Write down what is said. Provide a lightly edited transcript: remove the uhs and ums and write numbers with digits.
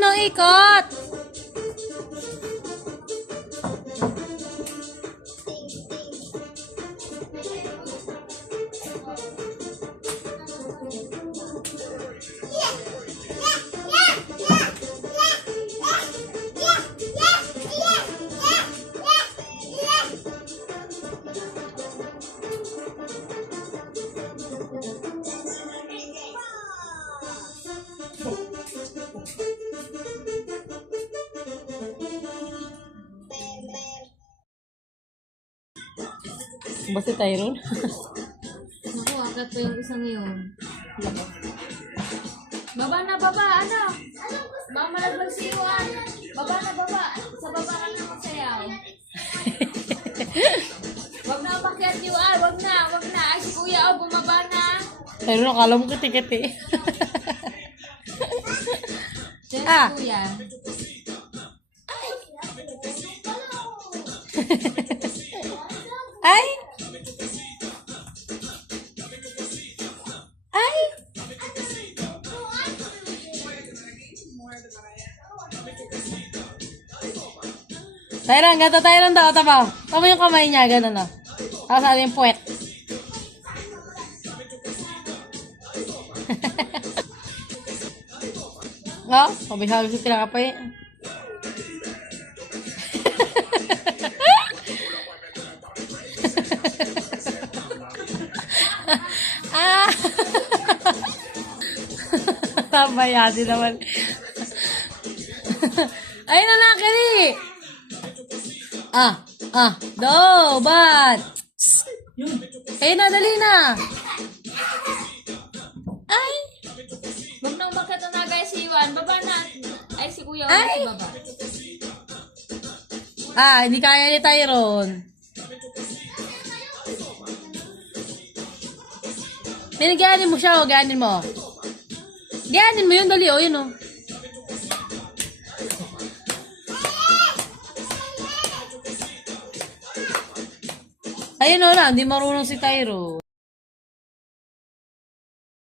No, ikot. Ba si Tyrone? Naku, agad pa yung isang yun. Baba na, baba! Ano? Mamalaglag si Juan. Baba na, baba. Sa baba ka na magsayaw. Wag na pakyat ni Juan. Wag na, wag na. Ay, si Kuya, oh, bumaba na. Tyrone, akala mo kati-kati. Diyan Ah. si Kuya. Ay! Ay! Tyrone, ganito Tyrone daw. Tama. Tama yung kamay niya. Ganun o. Tapos ano yung puwet. Oh, sabi-sabi sa tinakapay. Ah! Tabaya din naman. Ayun na lang, Kiri! Do, bat! Ayun na, dali na! Ay! Wag na umakyat na nagay si Juan. Baba na. Ay, si Kuya, wag Ay! na baba. Hindi kaya ni Tyrone. Gayanin mo siya, o gayanin mo. Gayanin mo yun, dali, o, yun, o. Ayun, o na, hindi marunong si Tyrone.